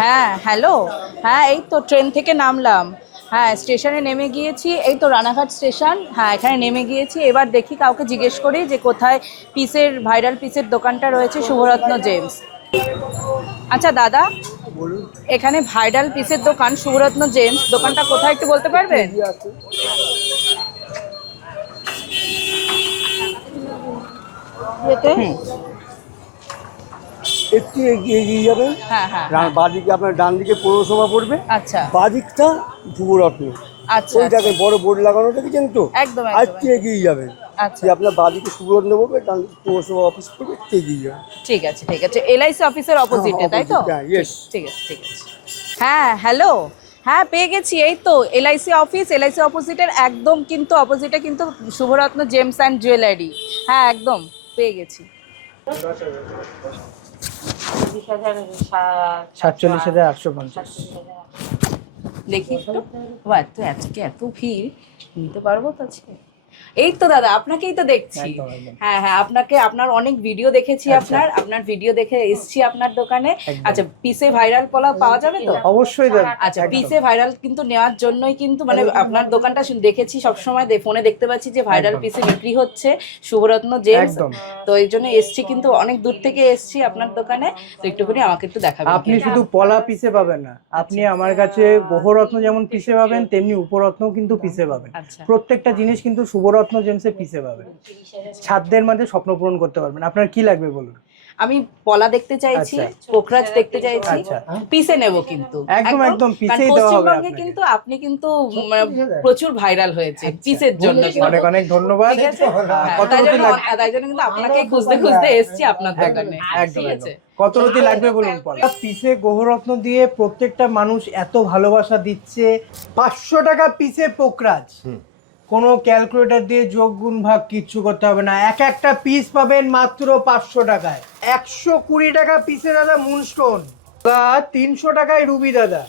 হ্যাঁ, হ্যালো। হ্যাঁ, এই তো ট্রেন থেকে নামলাম। হ্যাঁ, স্টেশনে নেমে গিয়েছি। এই তো রানাঘাট স্টেশন। হ্যাঁ, এখানে নেমে গিয়েছি। এবার দেখি কাউকে জিজ্ঞেস করি যে কোথায় ভাইরাল পিসের দোকানটা রয়েছে, শুভরত্ন জেমস। আচ্ছা দাদা, বলুন। এখানে ভাইরাল পিসের দোকান শুভরত্ন জেমস দোকানটা কোথায় একটু বলতে পারবেন? এগিয়ে আছে, হুম। একটু এগিয়ে এগিয়ে যাবেন। হ্যাঁ হ্যাঁ হ্যাঁ। বাঁদিকে আপনার ডান দিকে পৌরসভা পড়বে, আচ্ছা বাঁদিকটা যুবরত্ন। আচ্ছা ওইটাকে আচ্ছা। বড় বোর্ড লাগানো দেখেছেন তো? একদম আর একদম একটু একদম। এগিয়ে যাবেন, আচ্ছা যে আপনার বাঁদিকে সুবরত্ন পড়বে, ডান দিকে পৌরসভা অফিস পড়বে, একটু এগিয়ে যাবেন। ঠিক আছে ঠিক আছে, এলআইসি অফিসের অপোজিটে, তাই তো? Opposite, yes. ঠিক আছে ঠিক আছে। হ্যাঁ হ্যালো। হ্যাঁ পেয়ে গেছি, এই তো এলআইসি অফিস, এলআইসি অপোজিটের একদম কিন্তু অপোজিটে কিন্তু শুভরত্ন জেমস অ্যান্ড জুয়েলারি। হ্যাঁ একদম পেয়ে গেছি। 47,850। দেখি একটু। ও এত আজকে এত ভিড়, নিতে পারবো তো আজকে? এই তো দাদা, আপনাকেই তো দেখছি। একদম, একদম। হ্যাঁ হ্যাঁ, আপনার অনেক ভিডিও দেখেছি। আচ্ছা। আপনার ভিডিও দেখে এসছি আপনার দোকানে। একদম। আচ্ছা, পিসে ভাইরাল পোলাও পাওয়া যাবে তো? অবশ্যই দাদা। আচ্ছা, একদম। পিসে ভাইরাল কিন্তু নেওয়ার জন্যই কিন্তু মানে আপনার দোকানটা দেখেছি সবসময়, ফোনে দেখতে পাচ্ছি যে ভাইরাল একদম। পিসে বিক্রি হচ্ছে শুভরত্ন জেমস। একদম। তো এই জন্য এসছি, কিন্তু অনেক দূর থেকে এসছি আপনার দোকানে। তো একটুখানি আমাকে একটু দেখাবেন আপনি কি? শুধু পলা পিসে পাবেন না, আপনি আমার কাছে গ্রহরত্ন যেমন পিসে পাবেন, তেমনি উপরত্নও কিন্তু পিসে পাবেন। আচ্ছা। প্রত্যেকটা জিনিস কিন্তু শুভরত্ন জেমসে পিসে পাবেন। ছাদদের মাঝে স্বপ্ন পূরণ করতে পারবেন। আপনার কি লাগবে বলুন? আমি পলা দেখতে চাইছি, আচ্ছা। পোখরাজ দেখতে চাইছি। আচ্ছা। পিসে নেব কিন্তু একদম, একদম কারণ পিসেই দেওয়া হবে পশ্চিমবঙ্গে আপনাকে। কিন্তু আপনি কিন্তু প্রচুর ভাইরাল হয়েছে পিসের জন্য কিন্তু। অনেক অনেক ধন্যবাদ। ঠিক আছে? হ্যাঁ, কত তাই রুটি জন্য লাগবে? তাই জন্য কিন্তু আপনাকে খুঁজতে খুঁজতে এসছি আপনার দোকানে। একদম ঠিক একদম। আছে? কত রুটি লাগবে বলুন? পলা পিসে গ্রহরত্ন দিয়ে প্রত্যেকটা মানুষ এত ভালোবাসা দিচ্ছে। 500 টাকা পিসে পোকরাজ। কোনো ক্যালকুলেটর দিয়ে যোগ গুণ ভাগ কিচ্ছু করতে হবে না। একটা পিস পাবেন মাত্র 500 টাকায়। 120 টাকা পিসে দাদা মুনস্টোন, বা 300 টাকায় রুবি দাদা,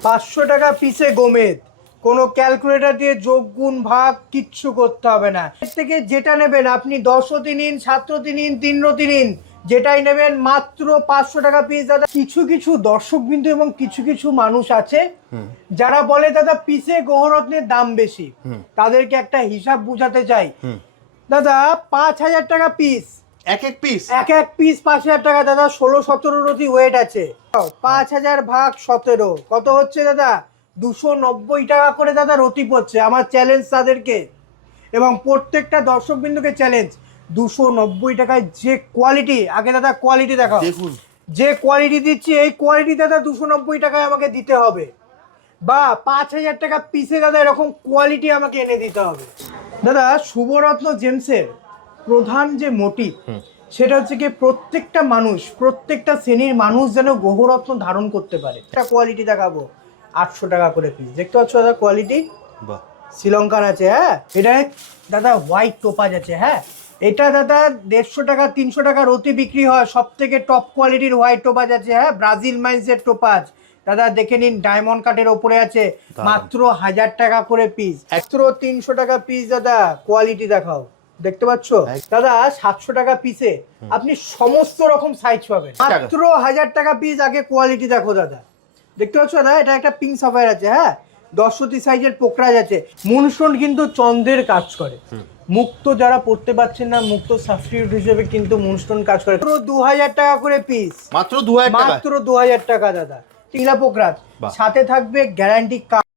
500 টাকা পিসে গোমেদ। কোনো ক্যালকুলেটর দিয়ে যোগ গুণ ভাগ কিচ্ছু করতে হবে না। এর থেকে যেটা নেবেন আপনি 10 রতি নিন, 7 রতি নিন, 3 রতি নিন, যেটাই নেবেন মাত্র 500 টাকা পিস দাদা। কিছু কিছু দর্শক বিন্দু এবং কিছু কিছু মানুষ আছে যারা বলে দাদা পিসে গ্রহরত্নের দাম বেশি, তাদেরকে একটা হিসাব বুঝাতে চাই দাদা। 5,000 টাকা পিস, এক এক পিস এক পিস 5,000 টাকা দাদা। 16-17 রতি ওয়েট আছে। 5,000 ভাগ 17 কত হচ্ছে দাদা? 290 টাকা করে দাদা রতি পড়ছে। আমার চ্যালেঞ্জ তাদেরকে এবং প্রত্যেকটা দর্শক বিন্দুকে চ্যালেঞ্জ, 290 টাকায় যে কোয়ালিটি, আগে দাদা কোয়ালিটি দেখাও। দেখুন যে কোয়ালিটি দিচ্ছি এই কোয়ালিটি দাদা 290 টাকায় আমাকে দিতে হবে, বা 5,000 টাকা পিসে দাদা এরকম কোয়ালিটি আমাকে এনে দিতে হবে। দাদা শুভরত্ন জেমসের প্রধান যে মোটিভ, সেটা হচ্ছে কি প্রত্যেকটা মানুষ, প্রত্যেকটা শ্রেণীর মানুষ যেন গ্রহরত্ন ধারণ করতে পারে। একটা কোয়ালিটি দেখাবো, 800 টাকা করে পিস। দেখতে পাচ্ছ দাদা কোয়ালিটি? বাহ, শ্রীলঙ্কার আছে। হ্যাঁ, এটা দাদা হোয়াইট টোপাজ আছে। হ্যাঁ, এটা দাদা 150 টাকা 300 টাকা রতি বিক্রি হয়। সব থেকে টপ কোয়ালিটির হোয়াইট টোপাজ আছে। হ্যাঁ, ব্রাজিল মাইন্সের টোপাজ দাদা, দেখে নিন, ডায়মন্ড কাটের ওপরে আছে। মাত্র 1000 টাকা করে পিস, মাত্র 300 টাকা পিস দাদা। কোয়ালিটি দেখাও, দেখতে পাচ্ছ দাদা? 700 টাকা পিসে আপনি সমস্ত রকম সাইজ পাবেন। মাত্র 1000 টাকা পিস। আগে কোয়ালিটি দেখো দাদা, দেখতে পাচ্ছ দাদা? এটা একটা পিঙ্ক সাফায়ার আছে। হ্যাঁ, 10 রতি সাইজের পোকরাজ আছে। মুনস্টোন কিন্তু চন্দ্রের কাজ করে। মুক্ত যারা পড়তে পারছেন না, মুক্ত সাবস্টিটিউট হিসেবে কিন্তু মুনস্টোন কাজ করে। মাত্র 2000 টাকা করে পিস, মাত্র 2000 টাকা। মাত্র 2000 টাকা দাদা। টিলা পোকরাজ, সাথে থাকবে গ্যারান্টি কার্ড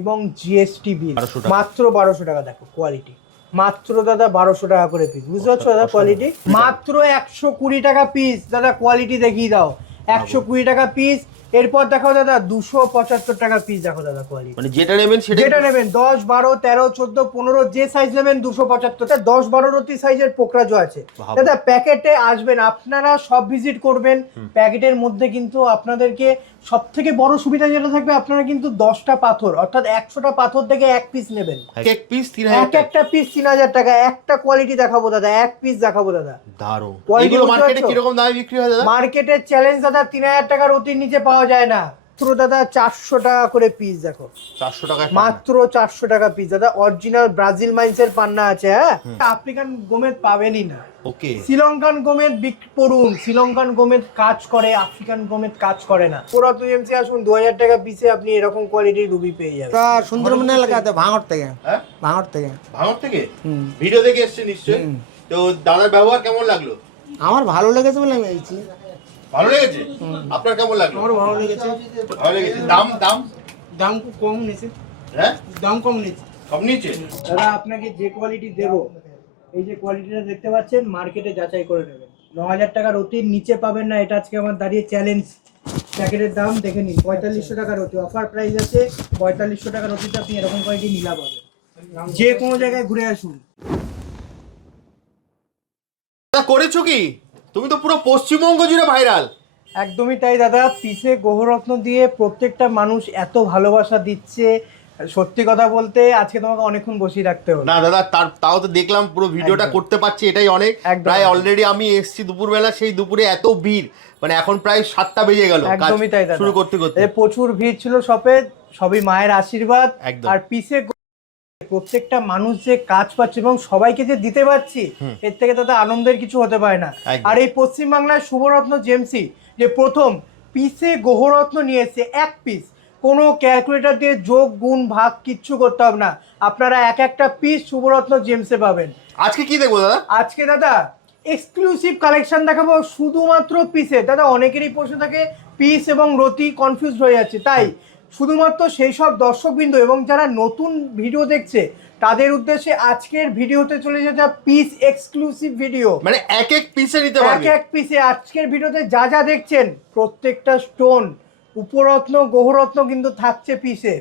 এবং জিএসটি বিল। মাত্র 1200 টাকা। দেখো কোয়ালিটি, মাত্র দাদা 1200 টাকা করে পিস। বুঝতে পারছো দাদা কোয়ালিটি? মাত্র 120 টাকা পিস দাদা। কোয়ালিটি দেখিয়ে দাও, 120 টাকা পিস। এরপর দেখো দাদা 275 টাকা পিস। দেখো দাদা কোয়ালিটি, মানে যেটা নেবেন যেটা নেবেন 10, 12, 13, 14, 15 যে সাইজ নেবেন 275। 10-12 রতি সাইজের পোকরাজও আছে দাদা। প্যাকেটে আসবেন, আপনারা সব ভিজিট করবেন। প্যাকেটের মধ্যে কিন্তু আপনাদেরকে সব থেকে বড় সুবিধা যেটা থাকবে, আপনারা কিন্তু 10টা পাথর অর্থাৎ 100টা পাথর থেকে এক পিস নেবেন। এক পিস 3000 টাকা। একটা পিস 3000 টাকা। একটা কোয়ালিটি দেখাবো দাদা, এক পিস দেখাবো দাদা। দারুণ। Quality এগুলো বুঝতে মার্কেটে পারছো? কি রকম দামে বিক্রি হয় দাদা? মার্কেটের চ্যালেঞ্জ দাদা, 3000 টাকার অতির নিচে পাওয়া যায় না। মাত্র দাদা 400 টাকা করে পিস। দেখো 400 টাকায় মাত্র 400 টাকা পিস দাদা। অরিজিনাল ব্রাজিল মাইন্সের পান্না আছে। হ্যাঁ, আফ্রিকান গোমেদ পাবেনই না। ওকে। শ্রীলঙ্কান গোমেদ পড়ুন, শ্রীলঙ্কান গোমেদ কাজ করে, আফ্রিকান গোমেদ কাজ করে না। পুরাতন জেমসে আসুন, 2000 টাকা পিসে আপনি এরকম কোয়ালিটির রুবি পেয়ে যাবেন। সুন্দরবন এলাকাতে ভাঙড় থেকে। হ্যাঁ ভাঙড় থেকে। ভাঙড় থেকে ভিডিও দেখে এসেছে নিশ্চয়ই। তো দাদার ব্যবহার কেমন লাগলো? আমার ভালো লেগেছে বলে আমি এইছি। ভালো লেগেছে? আপনার কেমন লাগলো? আমার ভালো লেগেছে। ভালো লেগেছে। দাম দাম দাম কম নিয়েছে। হ্যাঁ দাম কম নিয়েছে। কম নিচে? দাদা আপনাকে যে কোয়ালিটি দেবো, এই যে কোয়ালিটিটা দেখতে পাচ্ছেন, মার্কেটে যাচাই করে নেবেন। 9000 টাকার অতির নিচে পাবেন না, এটা আজকে আমার দাঁড়িয়ে চ্যালেঞ্জ। প্যাকেটের দাম দেখে নিন, 4500 টাকার অতি। অফার প্রাইস আছে 4500 টাকার অতিতে আপনি এরকম কোয়ালিটি নীলা পাবেন। যে কোনো জায়গায় ঘুরে আসুন। দাদা করেছো কি? তুমি তো পুরো পশ্চিমবঙ্গ জুড়ে ভাইরাল। একদমই তাই দাদা, পিসে গ্রহরত্ন দিয়ে প্রত্যেকটা মানুষ এত ভালোবাসা দিচ্ছে, সত্যি কথা বলতে আজকে তোমাকে অনেকক্ষণ বসিয়ে রাখতে হবে না দাদা, তাও তো দেখলাম পুরো ভিডিওটা একদম। করতে পারছি, এটাই অনেক। একদম। প্রায় অলরেডি আমি এসেছি দুপুরবেলা, সেই দুপুরে এত ভিড়, মানে এখন প্রায় 7টা বেজে গেল একদমই তাই দাদা, শুরু করতে করতে। প্রচুর ভিড় ছিল শপে, সবই মায়ের আশীর্বাদ। একদম। আর পিসে প্রত্যেকটা মানুষ যে কাজ পাচ্ছে এবং সবাইকে যে দিতে পারছি, এর থেকে দাদা আনন্দের কিছু হতে পারে না। একদম। আর এই পশ্চিমবাংলায় শুভরত্ন জেমসি যে প্রথম পিসে গ্রহরত্ন নিয়ে এসেছে, এক পিস, কোনো ক্যালকুলেটর দিয়ে যোগ গুণ ভাগ কিচ্ছু করতে হবে না, আপনারা এক একটা পিস শুভরত্ন জেমসে পাবেন। আজকে কি দেখবো দাদা? আজকে দাদা এক্সক্লুসিভ কালেকশন দেখাবো শুধুমাত্র পিসে। দাদা অনেকেরই প্রশ্ন থাকে পিস এবং রতি কনফিউজ হয়ে যাচ্ছে, তাই শুধুমাত্র সেই সব দর্শকবৃন্দ এবং যারা নতুন ভিডিও দেখছে তাদের উদ্দেশ্যে আজকের ভিডিওতে চলে যেটা পিস এক্সক্লুসিভ ভিডিও, মানে এক এক পিসে নিতে এক পারবে? এক পিসে। আজকের ভিডিওতে যা যা দেখছেন প্রত্যেকটা স্টোন, উপরত্ন গ্রহরত্ন কিন্তু থাকছে পিসে,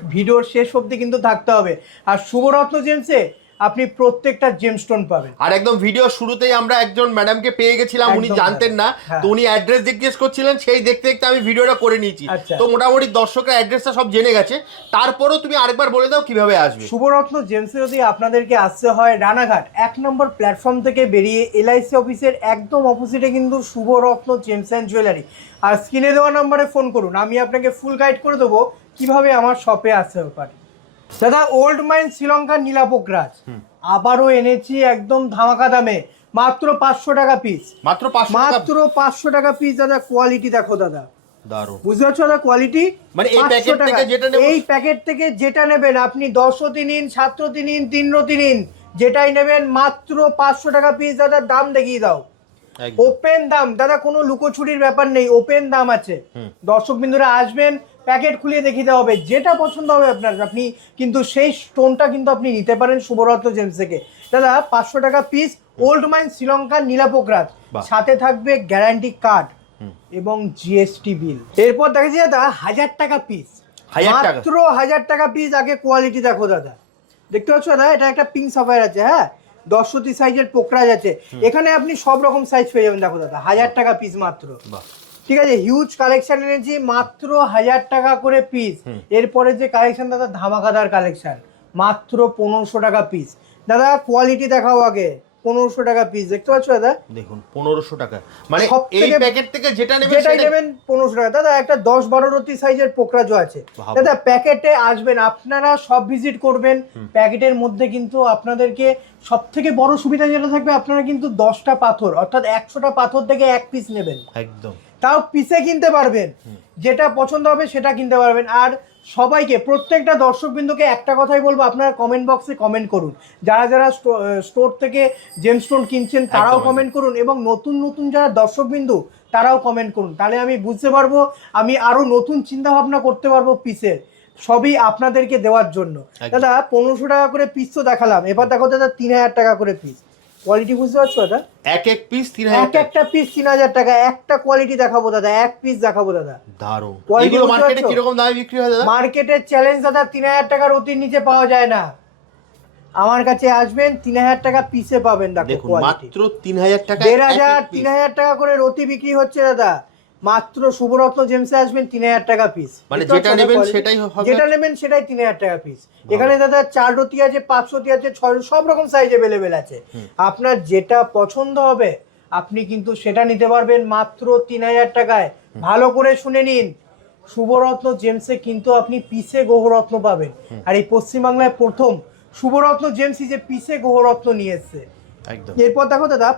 ভিডিওর শেষ অবধি কিন্তু থাকতে হবে। আর শুভরত্ন জেমসে আপনি প্রত্যেকটা জেমস্টোন পাবেন। আর একদম ভিডিও শুরুতেই আমরা একজন ম্যাডামকে পেয়ে গেছিলাম, উনি একদম জানতেন না, হ্যাঁ। তো উনি অ্যাড্রেস জিজ্ঞেস করছিলেন, সেই দেখতে দেখতে আমি ভিডিওটা করে নিয়েছি। আচ্ছা। তো মোটামুটি দর্শকরা অ্যাড্রেসটা সব জেনে গেছে। তারপরও তুমি আরেকবার বলে দাও কিভাবে আসবে। শুভরত্ন জেমসে যদি আপনাদেরকে আসতে হয়, রানাঘাট 1 নম্বর প্ল্যাটফর্ম থেকে বেরিয়ে LIC অফিসের একদম অপোজিটে কিন্তু শুভরত্ন জেমস অ্যান্ড জুয়েলারি। আর স্ক্রিনে দেওয়া নম্বরে ফোন করুন, আমি আপনাকে ফুল গাইড করে দেবো কিভাবে আমার শপে আসতে পারে। দাদা ওল্ড মাইন শ্রীলঙ্কার নীলাপোকরাজ আবারও এনেছি একদম ধামাকা দামে, মাত্র 500 টাকা পিস। মাত্র 500 টাকা? মাত্র 500 টাকা পিস দাদা। কোয়ালিটি দেখো দাদা, দারুণ। বুঝতে পারছো দাদা কোয়ালিটি? মানে এই 500 প্যাকেট থেকে টাকা। যেটা নেব, এই প্যাকেট থেকে যেটা নেবেন আপনি 10 রতি নিন, 7 রতি নিন, 3 রতি নিন, যেটাই নেবেন মাত্র 500 টাকা পিস। দাদা দাম দেখিয়ে দাও, একদম। ওপেন দাম দাদা, কোনো লুকোচুরির ব্যাপার নেই, ওপেন দাম আছে। দর্শক বিন্দুরা আসবেন, প্যাকেট খুলিয়ে দেখিয়ে দেওয়া হবে, যেটা পছন্দ হবে আপনার, আপনি কিন্তু সেই স্টোনটা কিন্তু আপনি নিতে পারেন শুভরত্ন জেমস থেকে। দাদা 500 টাকা পিস, ওল্ড মাইন শ্রীলঙ্কার নীলাপোকরাজ, বাহ। সাথে থাকবে গ্যারান্টি কার্ড এবং GST বিল। এরপর দেখেছি দাদা 1000 টাকা পিস, 1000 টাকা? মাত্র 1000 টাকা পিস। আগে কোয়ালিটি দেখো দাদা, দেখতে পাচ্ছ দাদা, এটা একটা পিঙ্ক সাফায়ার আছে, হ্যাঁ 10 রতি সাইজের পোকরাজ আছে, এখানে আপনি সব রকম সাইজ পেয়ে যাবেন। দেখো দাদা 1000 টাকা পিস মাত্র। বাহ। ঠিক আছে, হিউজ কালেকশন এনেছি, মাত্র 1000 টাকা করে পিস। এরপরে যে কালেকশন দাদা ধামাকাদার কালেকশন, মাত্র 1500 টাকা পিস। দাদা কোয়ালিটি দেখাও আগে, 1500 টাকা পিস, দেখতে পাচ্ছ দাদা? দেখুন 1500 টাকা, মানে সবথেকে এই প্যাকেট থেকে যেটা নেবেন যেটাই সেটাই নেবেন 1500 টাকা। দাদা একটা 10-12 রতি সাইজের পোকরাজও আছে। ভালো। দাদা প্যাকেটে আসবেন, আপনারা সব ভিজিট করবেন, প্যাকেটের মধ্যে কিন্তু আপনাদেরকে সব থেকে বড় সুবিধা যেটা থাকবে, আপনারা কিন্তু 10টা পাথর অর্থাৎ 100টা পাথর থেকে এক পিস নেবেন, একদম। তাও পিসে কিনতে পারবেন, যেটা পছন্দ হবে সেটা কিনতে পারবেন। আর সবাইকে, প্রত্যেকটা দর্শকবৃন্দকে একটা কথাই বলবো, আপনারা কমেন্ট বক্সে কমেন্ট করুন, যারা যারা স্টোর থেকে জেমস্টোন কিনছেন তারাও একদম। কমেন্ট করুন, এবং নতুন নতুন যারা দর্শকবৃন্দু তারাও কমেন্ট করুন, তাহলে আমি বুঝতে পারবো, আমি আরো নতুন চিন্তা ভাবনা করতে পারবো পিসের, সবই আপনাদেরকে দেওয়ার জন্য। একদম। দাদা 1500 টাকা করে পিস তো দেখালাম, এবার দেখো দাদা 3000 টাকা করে পিস। কোয়ালিটি বুঝতে পারছো দাদা? এক এক পিস 3000 এক একটা পিস 3000 টাকা। একটা কোয়ালিটি দেখাবো দাদা, এক পিস দেখাবো দাদা। দারুণ। Quality এগুলো বুঝতে মার্কেটে পারছো? কিরকম দামে বিক্রি হয় দাদা? মার্কেটের চ্যালেঞ্জ দাদা, 3000 টাকার অতির নিচে পাওয়া যায় না, আমার কাছে আসবেন 3000 টাকা পিসে পাবেন। দেখো দেখুন কোয়ালিটি, মাত্র 3000 টাকা। 1500 3000 টাকা করে রতি বিক্রি হচ্ছে দাদা, মাত্র শুভরত্ন জেমসে আসবেন 3000 টাকা পিস। মানে যেটা নেবেন সেটাই হবে? যেটা নেবেন সেটাই 3000 টাকা পিস। এখানে দাদা 4 রতি আছে, 5 রতি আছে, 6 সব রকম সাইজ अवेलेबल আছে, আপনার যেটা পছন্দ হবে আপনি কিন্তু সেটা নিতে পারবেন মাত্র 3000 টাকায়। ভালো করে শুনে নিন, শুভরত্ন জেমসে কিন্তু আপনি পিসে গ্রহরত্ন পাবেন। আর এই পশ্চিমবাংলায় প্রথম শুভরত্ন জেমসই যে পিসে গ্রহরত্ন নিয়ে এসছে, একদম। এরপর দেখো দাদা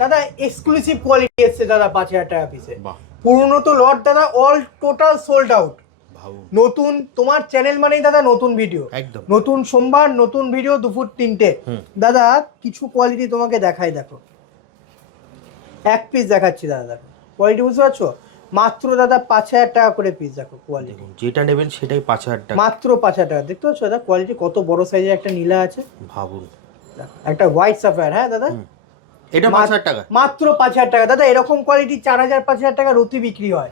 দাদা এক্সক্লুসিভ কোয়ালিটি এসছে দাদা 5,000 টাকা পিসে। বাহ। পুরনো তো লট দাদা অল টোটাল সোল্ড আউট। ভাবুন। নতুন তোমার চ্যানেল মানেই দাদা নতুন ভিডিও, একদম। নতুন সোমবার নতুন ভিডিও দুপুর 3টে। দাদা কিছু কোয়ালিটি তোমাকে দেখাই, দেখো এক পিস দেখাচ্ছি দাদা, দেখো কোয়ালিটি বুঝতে পারছো, মাত্র দাদা 5,000 টাকা করে পিস। দেখো কোয়ালিটি, দেখুন যেটা নেবেন সেটাই 5,000 টাকা, মাত্র 5,000 টাকা। দেখতে পাচ্ছ দাদা কোয়ালিটি কত বড় সাইজের একটা নীলা আছে, ভাবুন। দেখো একটা হোয়াইট সাফায়ার। হ্যাঁ দাদা এটা 5,000 টাকা, মাত্র 5,000 টাকা। দাদা এরকম কোয়ালিটি 4,000 5,000 টাকা রতি বিক্রি হয়।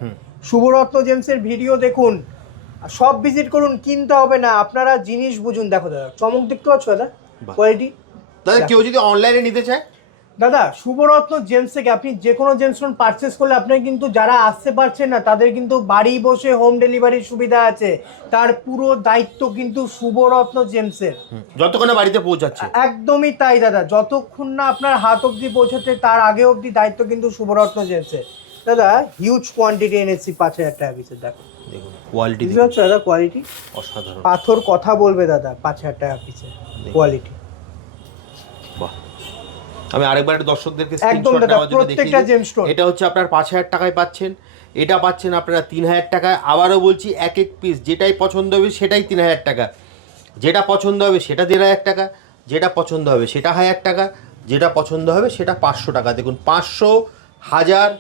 শুভরত্ন জেমসের ভিডিও দেখুন, সব ভিজিট করুন, কিনতে হবে না, আপনারা জিনিস বুঝুন। দেখো দাদা চমক দেখতে পাচ্ছ দাদা কোয়ালিটি। দাদা কেউ যদি অনলাইনে নিতে চায়, দাদা শুভরত্ন জেমস থেকে আপনি যে কোনো জেমসটন পারচেস করলে আপনার কিন্তু যারা আসতে পারছেন না তাদের কিন্তু বাড়ি বসে হোম ডেলিভারির সুবিধা আছে। তার পুরো দায়িত্ব কিন্তু শুভরত্ন জেমসের, যতক্ষণ না বাড়িতে পৌঁছাচ্ছে। একদমই তাই দাদা, যতক্ষণ না আপনার হাত অবধি পৌঁছাচ্ছে তার আগে অবধি দায়িত্ব কিন্তু শুভরত্ন জেমসের। দাদা হিউজ কোয়ান্টিটি এনেছি 5,000 টাকা পিসের। দেখো দেখুন কোয়ালিটি বুঝতে পারছো দাদা কোয়ালিটি, অসাধারণ। পাথর কথা বলবে দাদা 5,000 টাকা পিসের কোয়ালিটি। বাহ। আমি আরেকবার একটু দর্শকদেরকে একদম স্ক্রিনশট দাদা, নেওয়ার জন্য প্রত্যেকটা দেখিয়ে দিই। জেমস্টোন। এটা হচ্ছে আপনার 5,000 টাকায় পাচ্ছেন, এটা পাচ্ছেন আপনারা 3,000 টাকায়। আবারও বলছি এক এক পিস যেটাই পছন্দ হবে সেটাই 3,000 টাকা, যেটা পছন্দ হবে সেটা 1,500 টাকা, যেটা পছন্দ হবে সেটা 1,000 টাকা, যেটা পছন্দ হবে সেটা 500 টাকা। দেখুন 500, 1000,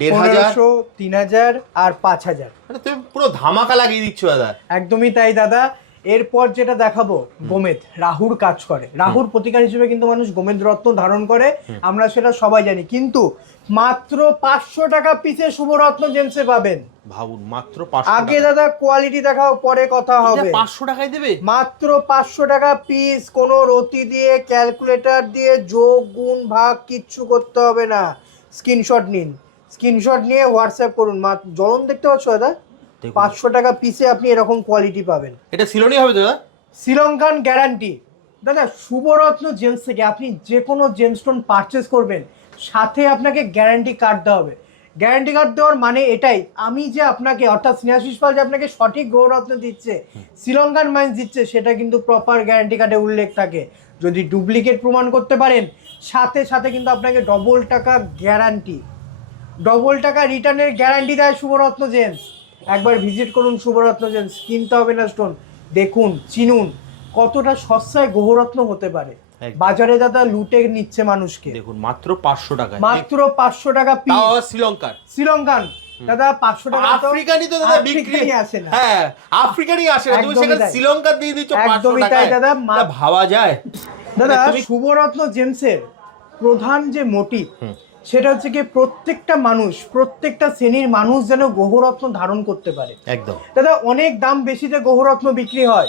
1,500, 3,000 আর 5,000। মানে তুমি পুরো ধামাকা লাগিয়ে দিচ্ছ দাদা। একদমই তাই দাদা। এরপর যেটা দেখাবো গোমেদ, রাহুর কাজ করে, রাহুর প্রতিকার হিসেবে কিন্তু মানুষ গোমেদ রত্ন ধারণ করে, আমরা সেটা সবাই জানি, কিন্তু মাত্র 500 টাকা পিসে শুভরত্ন জেমসে পাবেন। ভাবুন মাত্র 500 আগে টাকা। দাদা কোয়ালিটি দেখাও, পরে কথা এটা হবে। 500 টাকায় দেবে? মাত্র 500 টাকা পিস, কোনো রতি দিয়ে ক্যালকুলেটর দিয়ে যোগ গুণ ভাগ কিচ্ছু করতে হবে না। স্ক্রিনশট নিন, স্ক্রিনশট নিয়ে হোয়াটসঅ্যাপ করুন। জ্বলন দেখতে পাচ্ছ দাদা, 500 টাকা পিসে আপনি এরকম কোয়ালিটি পাবেন। এটা সিলোনি হবে তো দাদা? শ্রীলঙ্কান গ্যারান্টি। দাদা শুভরত্ন জেমস থেকে আপনি যে কোনো জেমস্টোন পারচেস করবেন, সাথে আপনাকে গ্যারান্টি কার্ড দেওয়া হবে। গ্যারান্টি কার্ড দেওয়ার মানে এটাই, আমি যে আপনাকে অর্থাৎ স্নেহাশিস পাল যে আপনাকে সঠিক গৌরত্ন দিচ্ছে, শ্রীলঙ্কান মাইন্স দিচ্ছে, সেটা কিন্তু প্রপার গ্যারান্টি কার্ডে উল্লেখ থাকে। যদি ডুপ্লিকেট প্রমাণ করতে পারেন, সাথে সাথে কিন্তু আপনাকে ডবল টাকা গ্যারান্টি, ডবল টাকা রিটার্নের গ্যারান্টি দেয় শুভরত্ন জেমস। একবার ভিজিট করুন শুভরত্ন জেমস, কিনতে হবে না স্টোন, দেখুন চিনুন কতটা সস্তায় গ্রহরত্ন হতে পারে। বাজারে দাদা লুটে নিচ্ছে মানুষকে। দেখুন মাত্র 500 টাকায়, মাত্র 500 টাকা পিস। তাও শ্রীলঙ্কার। শ্রীলঙ্কান দাদা 500 টাকা। আফ্রিকানই তো দাদা বিক্রি আসে না। হ্যাঁ আফ্রিকানই আসে না, তুমি একদমই সেখানে তাই। শ্রীলঙ্কা দিয়ে দিচ্ছ 500 একদমই তাই টাকায়। দাদা। তা ভাবা যায়? দাদা মানে তুমি- শুভরত্ন জেমসের প্রধান যে মোটিভ সেটা হচ্ছে কি প্রত্যেকটা মানুষ, প্রত্যেকটা শ্রেণীর মানুষ যেন গ্রহরত্ন ধারণ করতে পারে। একদম দাদা অনেক দাম বেশিতে গ্রহরত্ন বিক্রি হয়,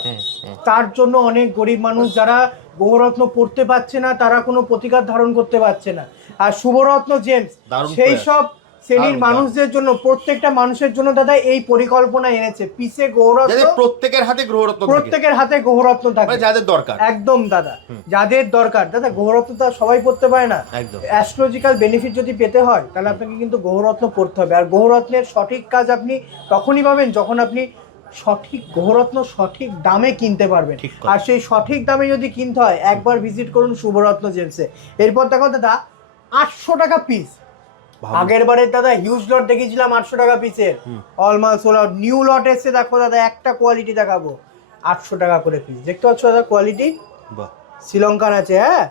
তার জন্য অনেক গরিব মানুষ যারা গ্রহরত্ন পড়তে পারছে না, তারা কোনো প্রতিকার ধারণ করতে পারছে না। আর শুভরত্ন জেমস দারুণ সেই প্রয়াস। সব শ্রেণীর দারুণ, মানুষদের জন্য, প্রত্যেকটা মানুষের জন্য দাদা এই পরিকল্পনা এনেছে, পিসে গ্রহরত্ন, যাদের প্রত্যেকের হাতে গ্রহরত্ন থাকে, প্রত্যেকের হাতে গ্রহরত্ন থাকে, মানে যাদের দরকার। একদম দাদা যাদের দরকার। দাদা গ্রহরত্ন তো আর সবাই পড়তে পারে না, একদম। অ্যাস্ট্রোলজিক্যাল বেনিফিট যদি পেতে হয় তাহলে আপনাকে কিন্তু গ্রহরত্ন পড়তে হবে। আর গ্রহরত্নের সঠিক কাজ আপনি তখনই পাবেন যখন আপনি সঠিক গ্রহরত্ন সঠিক দামে কিনতে পারবেন। ঠিক কথা। আর সেই সঠিক দামে যদি কিনতে হয় একবার ভিজিট করুন শুভরত্ন জেমসে। এরপর দেখো দাদা 800 টাকা পিস। ভাবুন। আগের বারে দাদা হিউজ লট দেখিয়েছিলাম 800 টাকা পিসের, অলমাল সোল আউট। নিউ লট এসে দেখো দাদা, একটা কোয়ালিটি দেখাবো 800 টাকা করে পিস। দেখতে পাচ্ছ দাদা কোয়ালিটি, বাহ, শ্রীলঙ্কান আছে। হ্যাঁ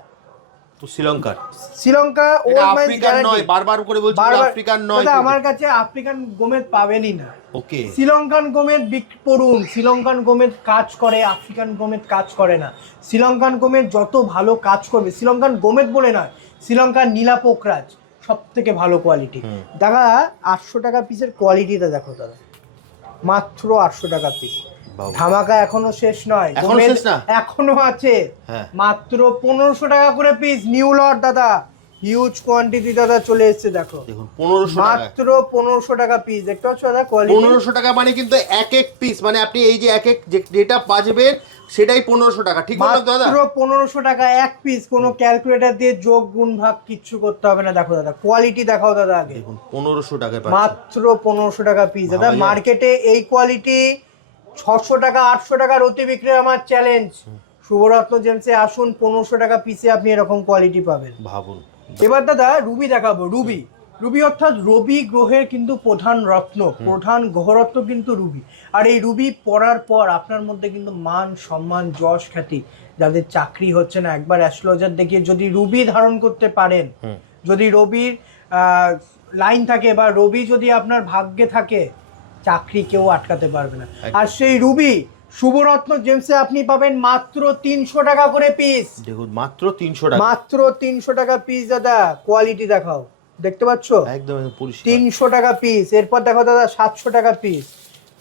তো শ্রীলঙ্কার, শ্রীলঙ্কা এটা ওল্ড মাইন্স আফ্রিকান গ্যারান্টি। নয়, বারবার করে বলছি আফ্রিকান নয়। দাদা আমার কাছে আফ্রিকান গোমেদ পাবেনই না, ওকে, শ্রীলঙ্কান গোমেদ পড়ুন। শ্রীলঙ্কান গোমেদ কাজ করে, আফ্রিকান গোমেদ কাজ করে না। শ্রীলঙ্কান গোমেদ যত ভালো কাজ করবে, শ্রীলঙ্কান গোমেদ বলে নয়, শ্রীলঙ্কার নীলা পোকরাজ সব থেকে ভালো কোয়ালিটি। দাদা 800 টাকা পিসের কোয়ালিটিটা দেখো দাদা, মাত্র 800 টাকা পিস। ধামাকা এখনো শেষ নয়, এখনো শেষ না? এখনো আছে। হ্যাঁ। মাত্র 1500 টাকা করে পিস, নিউ লট দাদা, হিউজ কোয়ান্টিটি দাদা চলে এসেছে। দেখো দেখুন 1500 টাকা, মাত্র 1500 টাকা পিস। দেখতে পাচ্ছ দাদা কোয়ালিটি, 1500 টাকা মানে কিন্তু এক এক পিস, মানে আপনি এই যে এক এক যেটা বাজবেন সেটাই 1500 টাকা, ঠিক বললাম তো দাদা? মাত্র 1500 টাকা এক পিস, কোনো ক্যালকুলেটর দিয়ে যোগ গুণ ভাগ কিচ্ছু করতে হবে না। দেখো দাদা কোয়ালিটি দেখাও দাদা আগে। দেখুন 1500 টাকায় পাচ্ছেন। মাত্র 1500 টাকা পিস দাদা। ভাবা যায়? মার্কেটে এই কোয়ালিটি 600 টাকা 800 টাকার অতি বিক্রি আমার চ্যালেঞ্জ। শুভরত্ন জেমসে আসুন, 1500 টাকা পিসে আপনি এরকম কোয়ালিটি পাবেন। ভাবুন। এবার দাদা রুবি দেখাবো। রুবি, রুবি অর্থাৎ রবি গ্রহের কিন্তু প্রধান রত্ন, প্রধান গ্রহরত্ন কিন্তু রুবি। আর এই রুবি পরার পর আপনার মধ্যে কিন্তু মান সম্মান যশ খ্যাতি, যাদের চাকরি হচ্ছে না, একবার অ্যাস্ট্রোলজার দেখিয়ে যদি রুবি ধারণ করতে পারেন, যদি রবির লাইন থাকে বা রবি যদি আপনার ভাগ্যে থাকে, চাকরি কেউ আটকাতে পারবে না। আর সেই রুবি শুভরত্ন জেমসে আপনি পাবেন মাত্র 300 টাকা করে পিস। দেখুন মাত্র 300 টাকা, মাত্র 300 টাকা পিস দাদা। কোয়ালিটি দেখাও, দেখতে পাচ্ছ? একদম পরিষ্কার। 300 টাকা পিস। এরপর দেখো দাদা 700 টাকা পিস।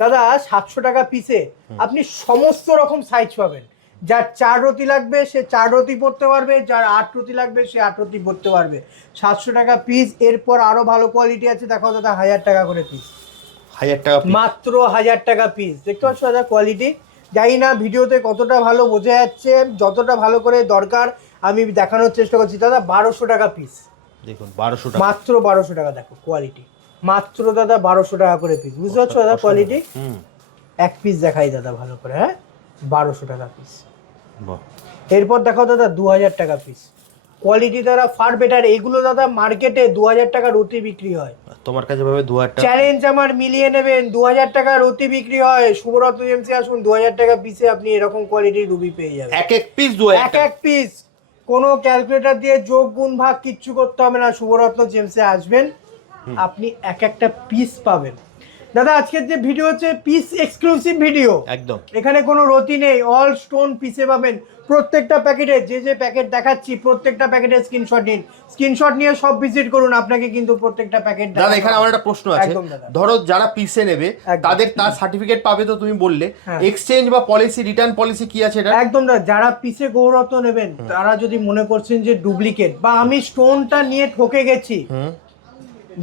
দাদা 700 টাকা পিসে আপনি সমস্ত রকম সাইজ পাবেন। যার 4 রতি লাগবে সে 4 রতি পড়তে পারবে, যার 8 রতি লাগবে সে 8 রতি পড়তে পারবে। 700 টাকা পিস। এরপর আরো ভালো কোয়ালিটি আছে, দেখো দাদা 1000 টাকা করে পিস। 1000 টাকা piece। মাত্র 1000 টাকা পিস। দেখতে পাচ্ছ দাদা কোয়ালিটি? জানি না ভিডিওতে কতটা ভালো বোঝা যাচ্ছে, যতটা ভালো করে দরকার আমি দেখানোর চেষ্টা করছি। দাদা 1200 টাকা পিস। দেখুন 1200 টাকা, মাত্র 1200 টাকা। দেখো কোয়ালিটি, মাত্র দাদা 1200 টাকা করে পিস। বুঝতে পারছো দাদা কোয়ালিটি? এক পিস দেখাই দাদা ভালো করে, হ্যাঁ 1200 টাকা পিস। বাহ। এরপর দেখো দাদা 2000 টাকা পিস। কোয়ালিটি দাদা ফার বেটার। এগুলো দাদা মার্কেটে 2000 টাকা রতি বিক্রি হয়, তোমার কাছে ভাবে 2000 টাকা। চ্যালেঞ্জ আমার মিলিয়ে নেবেন, 2000 টাকা রতি বিক্রি হয়। শুভরত্ন জেমসে আসুন, 2000 টাকা পিসে আপনি এরকম কোয়ালিটির রুবি পেয়ে যাবেন। এক এক পিস 2000 এক টাকা। এক পিস, কোনো ক্যালকুলেটর দিয়ে যোগ গুণ ভাগ কিচ্ছু করতে হবে না। শুভরত্ন জেমসে আসবেন, আপনি এক একটা পিস পাবেন। দাদা আজকের যে ভিডিও হচ্ছে পিস এক্সক্লুসিভ ভিডিও, একদম। এখানে কোনো রতি নেই, অল স্টোন পিসে পাবেন। প্রত্যেকটা প্যাকেটে যে প্যাকেট দেখাচ্ছি প্রত্যেকটা প্যাকেটে স্ক্রিনশট নিন, স্ক্রিনশট নিয়ে সব ভিজিট করুন, আপনাকে কিন্তু প্রত্যেকটা প্যাকেট। দাদা এখানে আমার একটা প্রশ্ন আছে, একদম দাদা। ধরো যারা পিসে নেবে একদম। তাদের তার সার্টিফিকেট পাবে তো তুমি বললে, হ্যাঁ। এক্সচেঞ্জ বা পলিসি, রিটার্ন পলিসি কি আছে এটা? একদম না, যারা পিসে গৌরত্ন নেবেন তারা যদি মনে করছেন যে ডুপ্লিকেট বা আমি স্টোনটা নিয়ে ঠকে গেছি,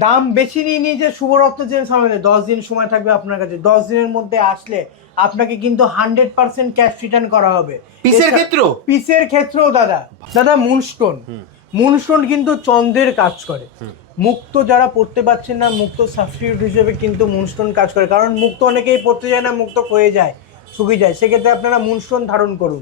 দাম বেশি নিয়ে যে শুভরত্ন জেমস আমাদের 10 দিন সময় থাকবে আপনার কাছে, 10 দিনের মধ্যে আসলে আপনাকে কিন্তু 100% ক্যাশ রিটার্ন করা হবে। পিসের ক্ষেত্রেও? পিসের ক্ষেত্রেও দাদা। দাদা মুনস্টোন, মুনস্টোন কিন্তু চন্দ্রের কাজ করে। মুক্ত যারা পড়তে পারছেন না, মুক্ত সাবস্টিটিউট হিসেবে কিন্তু মুনস্টোন কাজ করে, কারণ মুক্ত অনেকেই পড়তে যায় না, মুক্ত হয়ে যায়, শুকিয়ে যায়, সেক্ষেত্রে আপনারা মুনস্টোন ধারণ করুন,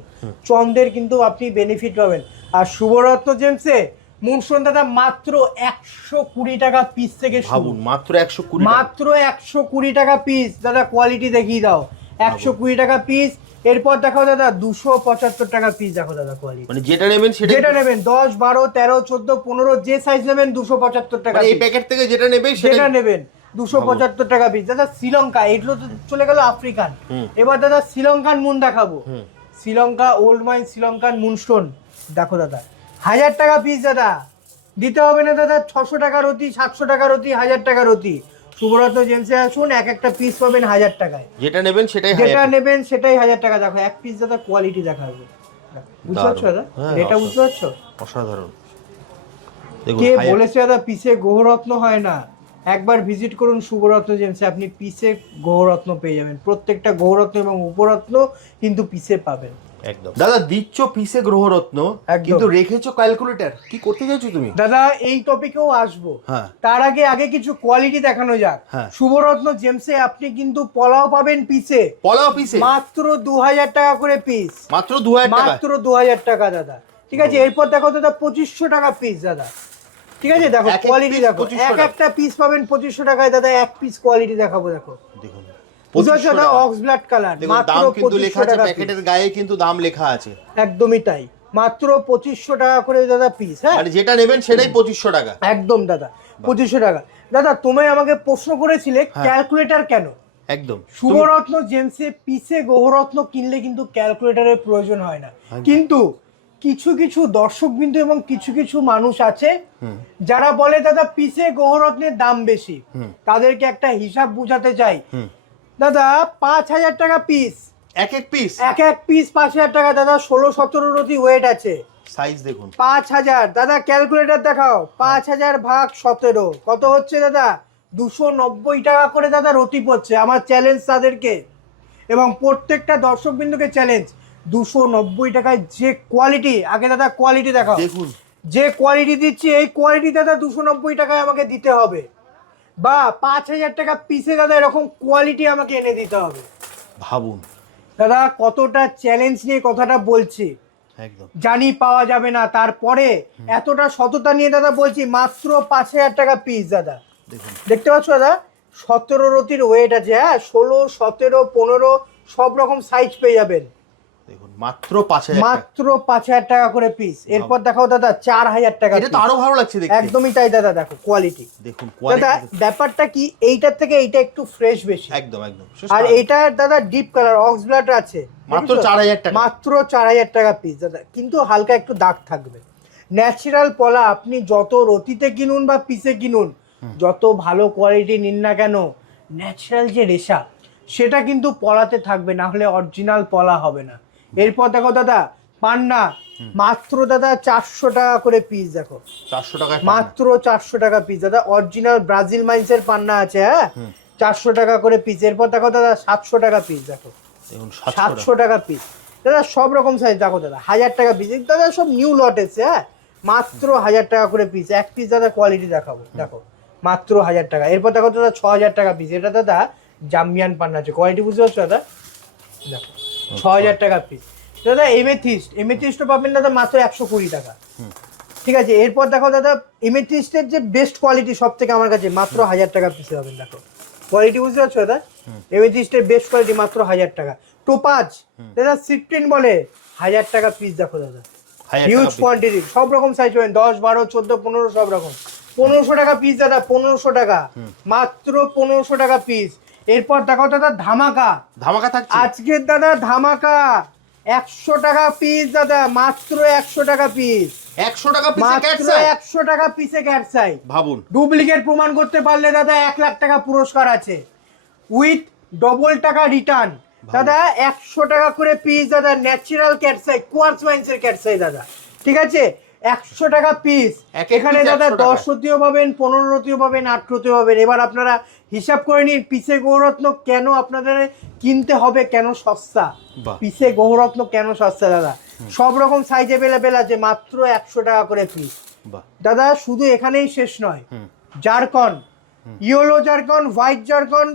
চন্দ্রের কিন্তু আপনি বেনিফিট পাবেন। আর শুভরত্ন জেমসে মুনস্টোন দাদা মাত্র 120 টাকা পিস থেকে শুরু। ভাবুন মাত্র 120 টাকা। মাত্র 120 টাকা পিস। দাদা কোয়ালিটি দেখিয়ে দাও, 120 টাকা পিস। এরপর দেখো দাদা 275 টাকা পিস। দেখো দাদা কোয়ালিটি, মানে যেটা নেবেন সেটা, যেটা নেবেন 10 12 13 14 15 যে সাইজ নেবেন 275 টাকা মানে এই piece। প্যাকেট থেকে যেটা নেবে যেটা সেটা নেবেন 275 টাকা পিস। দাদা শ্রীলঙ্কা, এগুলো তো চলে গেল আফ্রিকান। এবার দাদা শ্রীলঙ্কান মুন দেখাবো। Sri Lanka old mine Sri Lankan moonstone দেখো দাদা 1000 টাকা পিস। দাদা দিতে হবে না দাদা, 600 টাকা রতি, 700 টাকা রতি, 1000 টাকা রতি। শুভরত্ন জেমসে আসুন, এক একটা পিস পাবেন 1000 টাকায়। যেটা নেবেন সেটাই যেটা 1000 নেবেন সেটাই 1000 টাকা। দেখো এক পিস দাদা কোয়ালিটি দেখাবো, বুঝতে পারছো দাদা? হ্যাঁ, এটা বুঝতে পারছো? অসাধারণ। দেখুন কে 1000 বলেছে দাদা পিসে গ্রহরত্ন হয় না? একবার ভিজিট করুন শুভরত্ন জেমসে, আপনি পিসে গ্রহরত্ন পেয়ে যাবেন। প্রত্যেকটা গ্রহরত্ন এবং উপরত্ন কিন্তু পিসে পাবেন। একদম। দাদা দিচ্ছ পিসে গ্রহরত্ন, একদম। কিন্তু রেখেছো ক্যালকুলেটর, কি করতে চাইছো তুমি? দাদা এই টপিকেও আসবো, হ্যাঁ। তার আগে কিছু কোয়ালিটি দেখানো যাক। হ্যাঁ। শুভরত্ন জেমসে আপনি কিন্তু পোলাও পাবেন পিসে, পোলাও পিসে মাত্র 2000 টাকা করে পিস। মাত্র 2000 টাকা। মাত্র 2000 টাকা দাদা। ঠিক আছে, এরপর দেখো দাদা 2500 টাকা পিস দাদা। ঠিক আছে, দেখো এক এক কোয়ালিটি piece দেখো, 2500 এক একটা পিস পাবেন 2500 টাকায় দাদা। এক পিস কোয়ালিটি দেখাবো, দেখো দেখুন বুঝতে পারছো 2500 দাদা? টাকা। অক্স ব্লাড কালার, দেখুন মাত্র দাম কিন্তু লেখা 2500 আছে, টাকা প্যাকেটের piece। গায়ে কিন্তু দাম লেখা আছে। একদমই তাই, মাত্র 2500 টাকা করে দাদা পিস। হ্যাঁ মানে যেটা নেবেন সেটাই 2500 টাকা। একদম দাদা 2500 টাকা। দাদা তুমি আমাকে প্রশ্ন করেছিলে ক্যালকুলেটর কেন? একদম। শুভরত্ন জেমসে পিসে গ্রহরত্ন কিনলে কিন্তু ক্যালকুলেটরের প্রয়োজন হয় না, কিন্তু কিছু কিছু দর্শক বিন্দু এবং কিছু কিছু মানুষ আছে যারা বলে দাদা পিসে গ্রহরত্নের দাম বেশি, তাদেরকে একটা হিসাব বুঝাতে চাই। দাদা 5000 টাকা পিস, এক এক পিস, এক এক পিস 5000 টাকা দাদা। 16-17 রতি ওয়েট আছে, সাইজ দেখুন। 5000 দাদা ক্যালকুলেটর দেখাও, 5000 ভাগ 17 কত হচ্ছে দাদা? 290 টাকা করে দাদা রতি পড়ছে। আমার চ্যালেঞ্জ তাদেরকে এবং প্রত্যেকটা দর্শক বিন্দুকে চ্যালেঞ্জ, 290 টাকায় যে কোয়ালিটি, আগে দাদা কোয়ালিটি দেখাও, দেখুন যে কোয়ালিটি দিচ্ছি এই কোয়ালিটি দাদা 290 টাকায় আমাকে দিতে হবে, বা 5000 টাকা পিসে দাদা এরকম কোয়ালিটি আমাকে এনে দিতে হবে। ভাবুন দাদা কতটা চ্যালেঞ্জ নিয়ে কথাটা বলছি, একদম জানি পাওয়া যাবে না, তারপরে এতটা সততা নিয়ে দাদা বলছি মাত্র 5,000 টাকা পিস দাদা। দেখুন দেখতে পাচ্ছ দাদা 17 রতির ওয়েট আছে, হ্যাঁ 16, 17, 15 সব রকম সাইজ পেয়ে যাবেন, দেখুন মাত্র 5,000 টাকা। মাত্র 5,000 টাকা করে পিস। এরপর দেখাও দাদা 4,000 টাকা এটা তো আরো ভালো লাগছে দেখতে। একদমই তাই দাদা, দেখো কোয়ালিটি। দেখুন দাদা কোয়ালিটি ব্যাপারটা কি, এইটার থেকে এইটা একটু ফ্রেশ বেশি, একদম একদম আর এইটার দাদা ডিপ কালার অক্স ব্লাড আছে, মাত্র দেখেছো? 4,000 টাকা। মাত্র 4,000 টাকা পিস দাদা, কিন্তু হালকা একটু দাগ থাকবে। ন্যাচারাল পলা আপনি যত রতিতে কিনুন বা পিসে কিনুন, যত ভালো কোয়ালিটি নিন না কেন, ন্যাচারাল যে রেশা সেটা কিন্তু পলাতে থাকবে, না হলে অরিজিনাল পলা হবে না। এরপর দেখো দাদা পান্না, মাত্র দাদা 400 টাকা করে পিস, দেখো 400 টাকায় মাত্র 400 টাকা পিস দাদা, অরিজিনাল ব্রাজিল মাইন্সের পান্না আছে, হ্যাঁ 400 টাকা করে পিস। এরপর দেখো দাদা 700 টাকা পিস, দেখো দেখুন 700 টাকা পিস দাদা, সব রকম সাইজ দেখো দাদা, 1000 টাকা পিস দাদা, সব নিউ লট এসে, হ্যাঁ মাত্র 1000 টাকা করে পিস। এক পিস দাদা কোয়ালিটি দেখাবো, দেখো মাত্র 1000 টাকা। এরপর দেখো দাদা 6000 টাকা পিস, এটা দাদা জাম্বিয়ান পান্না আছে, কোয়ালিটি বুঝতে পারছো দাদা, দেখো 6000 টাকা পিস দাদা। এমেথিস্টও পাবেন দাদা মাত্র 120 টাকা, ঠিক আছে। এরপর দেখো দাদা এমেথিস্টের যে বেস্ট কোয়ালিটি সব থেকে আমার কাছে মাত্র 1000 টাকা পিসে পাবেন, দেখো কোয়ালিটি বুঝতে পারছো দাদা, এমেথিস্টের বেস্ট কোয়ালিটি মাত্র 1000 টাকা। টোপাজ দাদা 15 বলে 1000 টাকা পিস, দেখো দাদা হিউজ কোয়ান্টিটি, সব রকম সাইজ পাবেন, 10, 12, 14, 15 সব রকম। 1500 টাকা পিস দাদা, 1500 টাকা, মাত্র 1500 টাকা পিস। এরপর দেখো দাদা ধামাকা, ধামাকা থাকছে আজকের দাদা ধামাকা 100 টাকা পিস দাদা, মাত্র 100 টাকা পিস, 100 টাকা পিসে ক্যাট মাত্র সাই। 100 টাকা পিসে ক্যাটসাই। ভাবুন ডুপ্লিকেট প্রমাণ করতে পারলে দাদা 1 লাখ টাকা পুরস্কার আছে, উইথ ডবল টাকা রিটার্ন দাদা। 100 টাকা করে পিস দাদা, ন্যাচারাল ক্যাটসাই, কোয়ার্টজ মাইন্সের ক্যাটসাই দাদা, ঠিক আছে 100 টাকা পিস। এক এক এখানে piece দাদা 100 টাকা। 10 রতিও পাবেন, 15 রতিও পাবেন, 8 রতিও পাবেন। এবার আপনারা হিসাব করে নিন পিসে গৌরত্ন কেন আপনাদের কিনতে হবে, কেন সস্তা, বাহ। পিসে গৌরত্ন কেন সস্তা দাদা। সব রকম সাইজ অ্যাভেলেবেল আছে, মাত্র 100 টাকা করে পিস বাহ দাদা। শুধু এখানেই শেষ নয়, zircon, yellow zircon, white zircon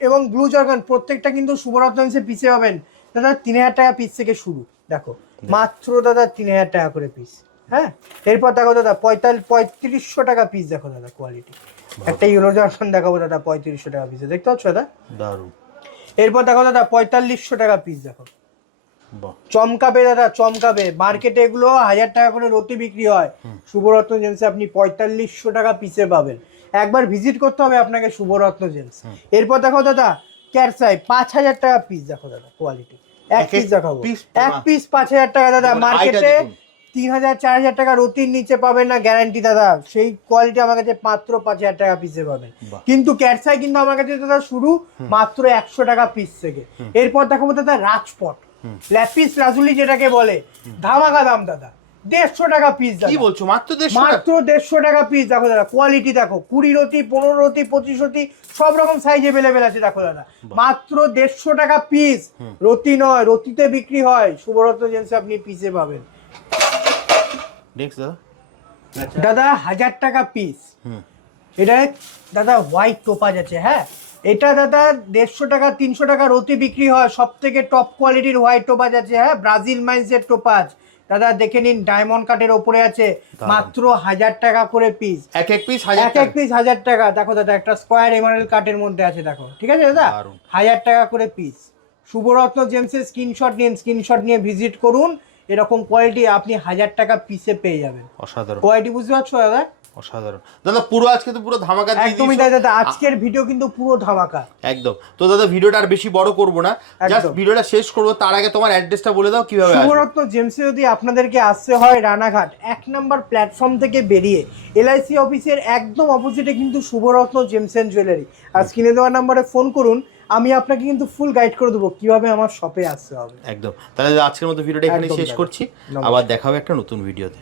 এবং ব্লু জারকন প্রত্যেকটা কিন্তু শুভরত্ন পিসে পাবেন দাদা। 3000 টাকা পিস থেকে শুরু, দেখো মাত্র দাদা 3000 টাকা করে পিস, হ্যাঁ। এরপর দেখো দাদা 3500 টাকা পিস, দেখো দাদা কোয়ালিটি। একটা ইয়েলো জারকন দেখাবো দাদা 3500 টাকা পিসে, দেখতে পাচ্ছ দাদা। দারুণ এরপর দেখো দাদা 4500 টাকা পিস, দেখো বাহ চমকাবে দাদা, চমকাবে। মার্কেটে এগুলো 1000 টাকা করে রতি বিক্রি হয়, শুভরত্ন জেমসে আপনি 4500 টাকা পিসে পাবেন। একবার ভিজিট করতে হবে আপনাকে শুভরত্ন জেমস। এরপর দেখো দাদা ক্যাটসাই 5000 টাকা পিস, দেখো দাদা কোয়ালিটি। এক পিস দেখাবো, এক পিস 5000 টাকা দাদা। দেখুন, মার্কেটে আইটা দেখুন। 3000, 4000 টাকা রতির নিচে পাবেন না, গ্যারান্টি দাদা। সেই কোয়ালিটি আমার কাছে মাত্র 5000 টাকা পিসে পাবেন। বাহ। কিন্তু ক্যাটসাই কিন্তু আমার কাছে দাদা শুরু মাত্র 100 টাকা পিস থেকে। এরপর দেখাবো দাদা রাজপট, ল্যাপিস লাজুলি যেটাকে বলে, ধামাকা দাম দাদা, 150 টাকা পিস কি বলছো মাত্র 150 টাকা? মাত্র 150 টাকা পিস। দেখো দাদা কোয়ালিটি দেখো, 20 রতি, 15 রতি, 25 রতি সব রকম সাইজ অ্যাভেলেবেল আছে, দেখো দাদা মাত্র 150 টাকা পিস। রতি নয়, রতিতে বিক্রি হয়, শুভরত্ন জেন্সে আপনি পিসে পাবেন নেক্সট দাদা দাদা 1000 টাকা পিস। এটা দাদা হোয়াইট টোপাজ আছে, হ্যাঁ এটা দাদা 150 টাকা, 300 টাকা রতি বিক্রি হয়। সব থেকে টপ কোয়ালিটির হোয়াইট টোপাজ আছে, হ্যাঁ ব্রাজিল মাইন্সের টোপাজ দাদা। দেখে নিন ডায়মন্ড কাটের ওপরে আছে, মাত্র 1000 টাকা করে পিস। এক এক পিস 1000 এক টাকা। এক পিস 1000 টাকা। দেখো দাদা একটা স্কোয়ার এমারেল কাটের মধ্যে আছে, দেখো ঠিক আছে দাদা, দারুণ। 1000 টাকা করে পিস। শুভরত্ন জেমসের স্ক্রিনশট নিন, স্ক্রিনশট নিয়ে ভিজিট করুন, এরকম কোয়ালিটি আপনি 1000 টাকা পিসে পেয়ে যাবেন। অসাধারণ কোয়ালিটি বুঝতে পারছো দাদা? অসাধারণ দাদা, পুরো আজকে তো পুরো ধামাকা দিয়ে একদমই দিয়েছো। তাই দাদা, আজকের ভিডিও কিন্তু পুরো ধামাকা একদম। তো দাদা ভিডিওটা আর বেশি বড় করব না, জাস্ট একদম। ভিডিওটা শেষ করব, তার আগে তোমার অ্যাড্রেসটা বলে দাও কিভাবে আসবে। শুভরত্ন জেমসে যদি আপনাদেরকে আসতে হয় রানাঘাট 1 নম্বর প্ল্যাটফর্ম থেকে বেরিয়ে এলআইসি অফিসের একদম অপোজিটে কিন্তু শুভরত্ন জেমস এন্ড জুয়েলারি। আর স্ক্রিনে দেওয়া নম্বরে ফোন করুন, আমি আপনাকে কিন্তু ফুল গাইড করে দেবো কিভাবে আমার শপে আসতে হবে। একদম। তাহলে আজকের মতো ভিডিওটা এখানে একদম শেষ দাদা। করছি, নমস্কার। আবার দেখা হবে একটা নতুন ভিডিওতে।